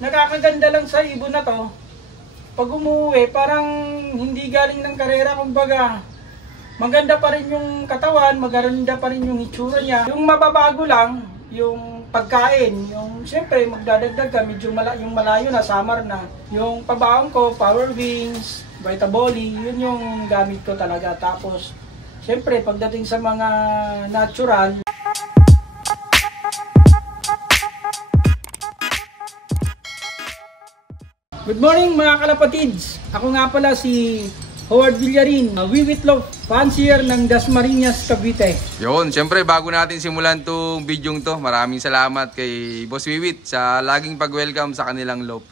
nakakaganda lang sa ibon na to, pag umuwi, parang hindi galing ng karera, kumbaga, maganda pa rin yung katawan, maganda pa rin yung itsura niya. Yung mababago lang, yung pagkain, yung siyempre magdadagdag ka, medyo yung malayo na, summer na. Yung pabaon ko, Power Wings, Vitaboli, yun yung gamit ko talaga. Tapos, siyempre pagdating sa mga natural, good morning mga kalapatids! Ako nga pala si Howard Villarin, Wiwitlog fancier ng Dasmariñas, Cavite. Yun, syempre bago natin simulan tong video to, maraming salamat kay Boss Wiwit sa laging pag-welcome sa kanilang loop.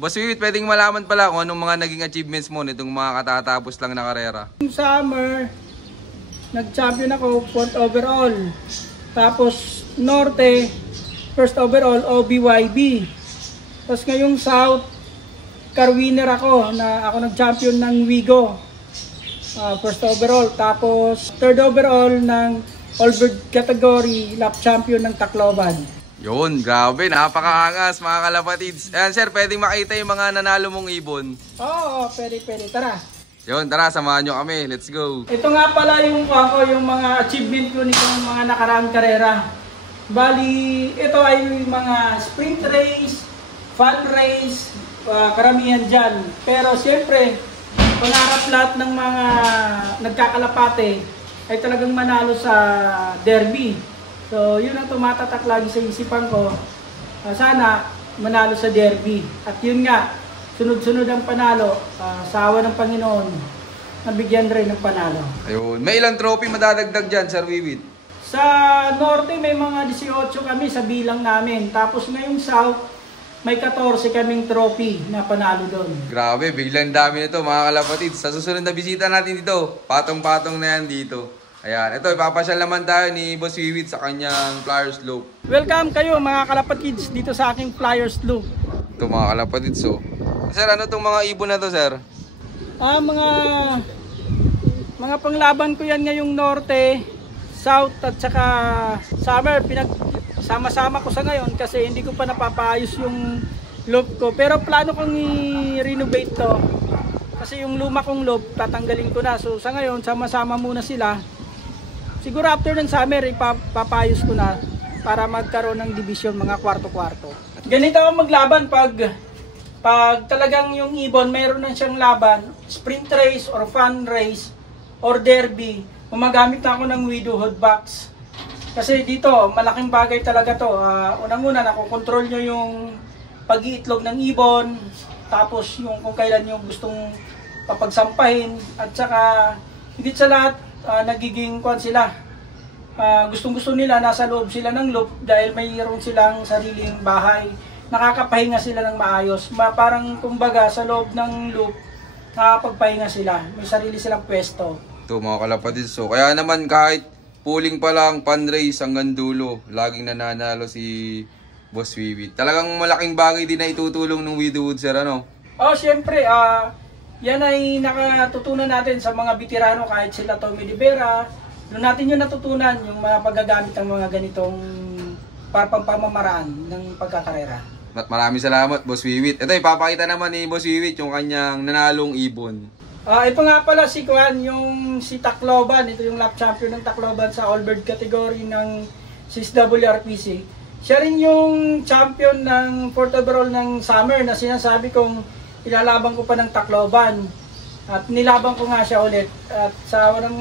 Boss Wiwit, pwedeng malaman pala kung anong mga naging achievements mo nitong mga katatapos lang na karera. Yung summer, nag-champion ako, 4th overall. Tapos Norte, 1st overall, OBYB. Tapos ngayong South, car winner ako, na ako nag-champion ng Wigo, 1st overall. Tapos 3rd overall ng Allbird category, lap champion ng Tacloban. Yun, grabe, napakaangas mga kalapatids. Ayan sir, pwedeng makita yung mga nanalo mong ibon. Oo, pwede, tara. Yun, tara, samahan nyo kami, let's go. Ito nga pala yung mga achievement ko nitong mga nakaraang karera. Bali, ito ay mga sprint race, fun race, karamihan dyan. Pero siyempre, pangarap lahat ng mga nagkakalapate ay talagang manalo sa derby. So yun ang tumatatak lagi sa isipan ko. Sana manalo sa derby. At yun nga, sunod-sunod ang panalo. Sa awa ng Panginoon, nabigyan rin ng panalo. Ayun, may ilang trophy madadagdag dyan, Sir Wiwit? Sa Norte may mga 18 kami sa bilang namin. Tapos ngayong South, may 14 kaming trophy na panalo doon. Grabe, biglang dami nito mga kalapatids. Sa susunod na bisita natin dito, patong-patong na yan dito. Ayan, ito, ipapasyal naman tayo ni Boss Wiwit sa kanyang Flyers Loop. Welcome kayo mga kalapatids dito sa aking Flyers Loop. Ito mga kalapatids, so. Sir, ano itong mga ibon na to, sir? Mga panglaban ko yan ngayong Norte, South at saka Summer. Sama-sama ko sa ngayon kasi hindi ko pa napapaayos yung loop ko. Pero plano kong i-renovate to. Kasi yung luma kong loop, tatanggalin ko na. So sa ngayon, sama-sama muna sila. Siguro after ng summer, ipapayos ko na para magkaroon ng division, mga kwarto-kwarto. Ganito ako maglaban pag talagang yung ibon, mayroon na siyang laban, sprint race or fun race or derby, gumagamit na ako ng widowhood box. Kasi dito, malaking bagay talaga to. Unang-una, nakokontrol nyo yung pag-iitlog ng ibon, tapos yung kung kailan nyo gustong papagsampahin, at saka higit sa lahat, nagiging sila. Gustong-gusto nila, nasa loob sila ng loop dahil mayroon silang sariling bahay. Nakakapahinga sila ng maayos. Parang kumbaga sa loob ng loop, nakakapagpahinga sila. May sarili silang pwesto. Ito mga kalapatids, so kaya naman kahit pooling pa lang, pan race hanggang dulo, laging nananalo si Boss Wiwit. Talagang malaking bagay din na itutulong ng Widowwood, sir, ano? Siyempre, yan ay nakatutunan natin sa mga veterano, kahit sila Tommy Rivera. Doon natin yung natutunan, yung mga paggagamit ng mga ganitong pamamaraan ng pagkakarera. Maraming salamat, Boss Wiwit. Ito, ipapakita naman ni Boss Wiwit yung kanyang nanalong ibon. Ito nga pala si Tacloban. Ito yung lap champion ng Tacloban sa Allbird category ng 6WRPC. Siya rin yung champion ng 4th overall ng summer na sinasabi kong ilalaban ko pa ng Tacloban. At nilaban ko nga siya ulit. At sa awa ng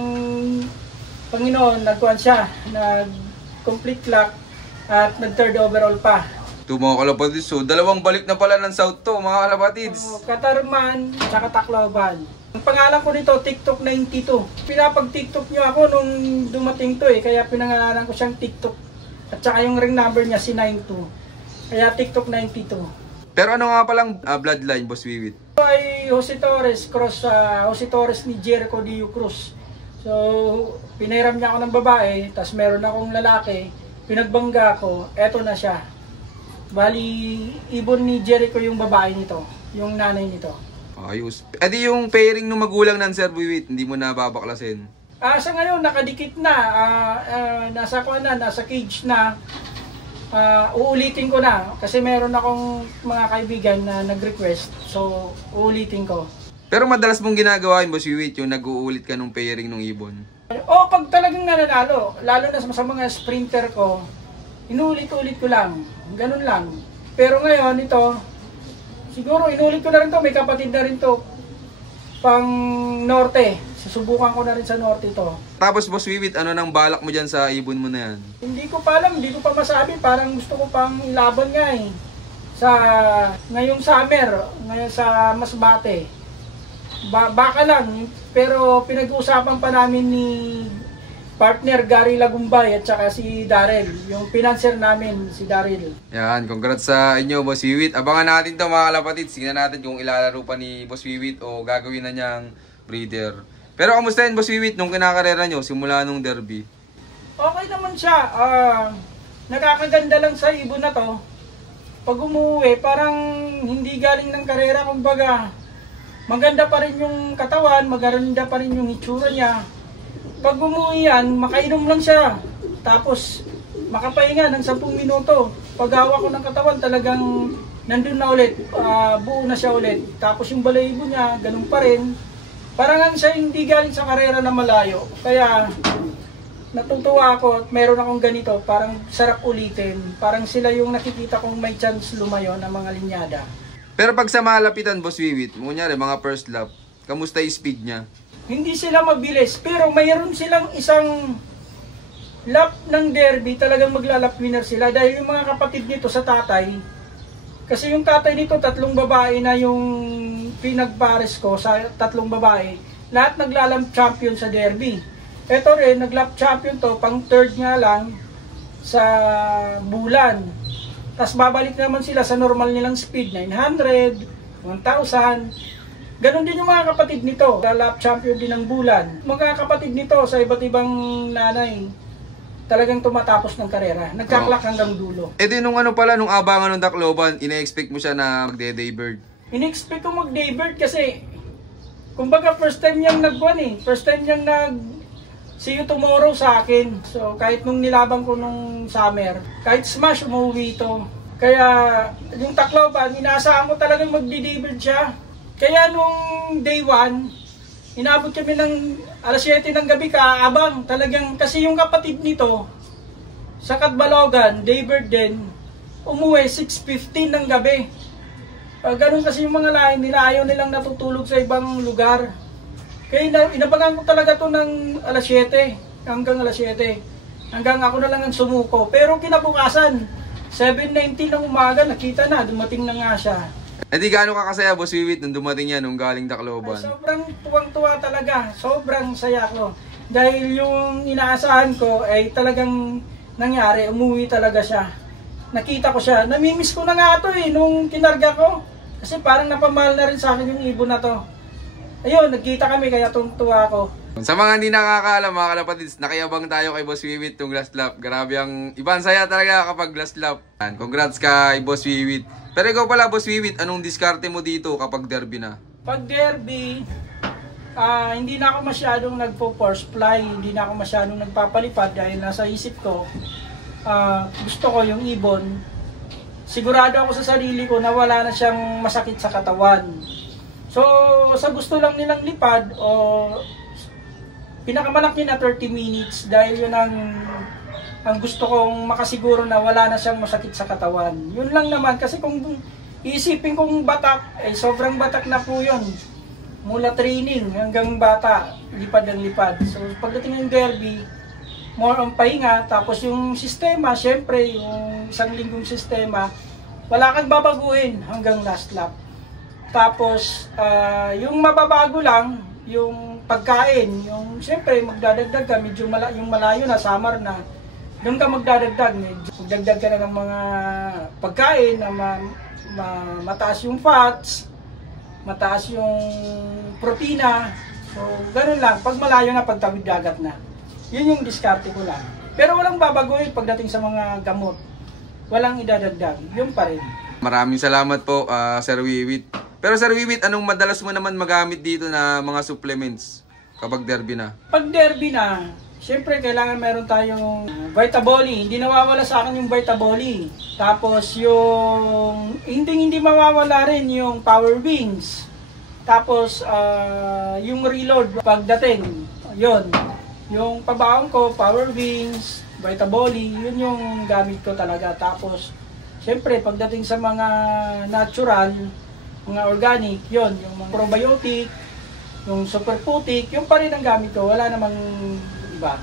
Panginoon, nagkuhan siya. Nag-complete lock at nag-3rd overall pa. Ito mga kalapatids, so dalawang balik na pala ng South to mga kalapatids. Katarman at Tacloban. Ang pangalan ko nito, TikTok 92. Pinapag-TikTok nyo ako nung dumating to kaya pinangalanan ko siyang TikTok. At saka yung ring number niya si 92. Kaya TikTok 92. Pero ano nga palang bloodline, Boss Wiwit? Ito ay Jose Torres, Jose Torres ni Jericho Dio Cruz. So, pinahiram niya ako ng babae, tapos meron akong lalaki, pinagbangga ko, eto na siya. Bali, ibon ni Jericho yung babae nito, yung nanay nito. Ayos. Edi yung pairing ng magulang ng Sir Wiwit, hindi mo na babaklasin? Sa ngayon, nakadikit na. Nasa cage na. uulitin ko na kasi meron akong mga kaibigan na nag-request. So, uulitin ko. Pero madalas mong ginagawa yun, Boss Wiwit, yung nag-uulit ka nung pairing ng ibon. O, pag talagang nananalo, lalo na sa mga sprinter ko, inuulit-ulit ko lang. Ganun lang. Pero ngayon, ito, siguro inuulit ko na rin to. May kapatid na rin to. Pang norte. Susubukan ko na rin sa norte ito. Tapos, Boss Wiwit, ano nang balak mo dyan sa ibon mo na yan? Hindi ko pa alam, hindi ko pa masabi. Parang gusto ko pang laban nga eh. Ngayong summer, ngayon sa Masbate. Baka lang, pero pinag-uusapan pa namin ni partner Gary Lagumbay at saka si Daryl. Yung financer namin, si Daryl. Yan, congrats sa inyo, Boss Wiwit. Abangan natin to mga kalapatid. Tingnan natin kung ilalaro pa ni Boss Wiwit o gagawin na niyang breeder. Pero kamusta yun, Boss Wiwit, nung kinakarera nyo simula nung derby? Okay naman siya. Nakakaganda lang sa ibon na to. Pag umuwi, parang hindi galing ng karera, kumbaga. Maganda pa rin yung katawan, maganda pa rin yung itsura niya. Pag umuwi yan, makainom lang siya. Tapos, makapahinga ng 10 minuto. Pag hawak ko ng katawan, talagang nandun na ulit. Buo na siya ulit. Tapos yung balahibo niya, ganun pa rin. Parang siya hindi galing sa karera na malayo. Kaya, natutuwa ako at meron akong ganito. Parang sarap ulitin. Parang sila yung nakikita kong may chance lumayo ng mga linyada. Pero pag sa malapitan, Boss Wiwit, kunyari mga first lap, kamusta yung speed niya? Hindi sila mabilis, pero mayroon silang isang lap ng derby, talagang maglalap winner sila. Dahil yung mga kapatid nito sa tatay, kasi yung tatay nito, 3 babae na yung pinagpares ko sa 3 babae. Lahat naglalap champion sa derby. Ito rin, naglap champion to, pang 3rd nga lang sa bulan. Tapos babalik naman sila sa normal nilang speed, 900, 1,000. Ganon din yung mga kapatid nito, lap champion din ng bulan. Mga kapatid nito sa iba't ibang nanay, talagang tumatapos ng karera. Nagkaklak hanggang dulo. E din nung nung abangan ng Tacloban, ina-expect mo siya na magde-daybird? In-expect ko mag-daybird kasi, kumbaga first time niyang first time niyang see you tomorrow sa akin. So, kahit nung nilaban ko nung summer, kahit smash, umuwi ito. Kaya, yung Tacloban, inaasahan ko talagang magdi-daybird siya. Kaya nung day 1, inabot kami ng alas 7 ng gabi kaabang. Talagang, kasi yung kapatid nito, sa Katbalogan, daybird din, umuwi 6:15 ng gabi. Ganun kasi yung mga lain nila, ayaw nilang natutulog sa ibang lugar. Kaya inabangan ko talaga to ng alas 7 hanggang alas 7. Hanggang ako na lang ang sumuko. Pero kinabukasan, 7:19 ng umaga, nakita na, dumating na nga siya. E di gaano ka kasaya, Boss Wiwit, nung dumating yan, nung galing Tacloban? Ay, sobrang tuwang-tuwa talaga. Sobrang saya ko. Dahil yung inaasahan ko ay talagang nangyari, umuwi talaga siya. Nakita ko siya. Namimiss ko na nga ito nung kinarga ko. Kasi parang napamahal na rin sa akin yung ibon na to. Ayun, nagkita kami kaya tuwa ako. Sa mga hindi nakakaalam mga kalapatids, nakiyabang tayo kay Boss Wiwit yung last lap. Grabe ang ibang saya talaga kapag last lap. Congrats kay Boss Wiwit. Pero ikaw pala, Boss Wiwit, anong diskarte mo dito kapag derby na? Pag derby, hindi na ako masyadong nagpo-force fly, hindi na ako masyadong nagpapalipad dahil nasa isip ko, gusto ko yung ibon. Sigurado ako sa sarili ko na wala na siyang masakit sa katawan. So, sa gusto lang nilang lipad, pinakamalaki na 30 minutes dahil yun ang gusto kong makasiguro na wala na siyang masakit sa katawan. Yun lang naman, kasi kung isipin kong batak, sobrang batak na po yun. Mula training hanggang bata, lipad ng lipad. So, pagdating ng derby, more on pahinga, tapos yung sistema, syempre, yung isang linggong sistema, wala kang babaguhin hanggang last lap. Tapos, yung mababago lang, yung pagkain, yung siyempre magdadagdag ka, medyo yung malayo na, summer na, doon ka magdadagdag, magdagdag ka na ng mga pagkain na mataas yung fats, mataas yung protina, so ganun lang, pag malayo na, pagtawid dagat na. Yun yung diskarte ko lang. Pero walang babaguhin pagdating sa mga gamot, walang idadagdag, yun pa rin. Maraming salamat po, Sir Wiwit. Pero Sir Wiwit, anong madalas mo naman magamit dito na mga supplements kapag derby na? Pag derby na, Siyempre, kailangan meron tayong Vitaboli. Hindi nawawala sa akin yung Vitaboli. Tapos yung hindi mawawala rin yung Power Wings. Tapos yung reload pagdating. Yun. Yung pabaon ko, Power Wings, Vitaboli, yun yung gamit ko talaga. Tapos siyempre, pagdating sa mga natural, mga organic, yun, yung mga probiotic, yung super putik, yung pa rin ang gamit ko, wala namang iba.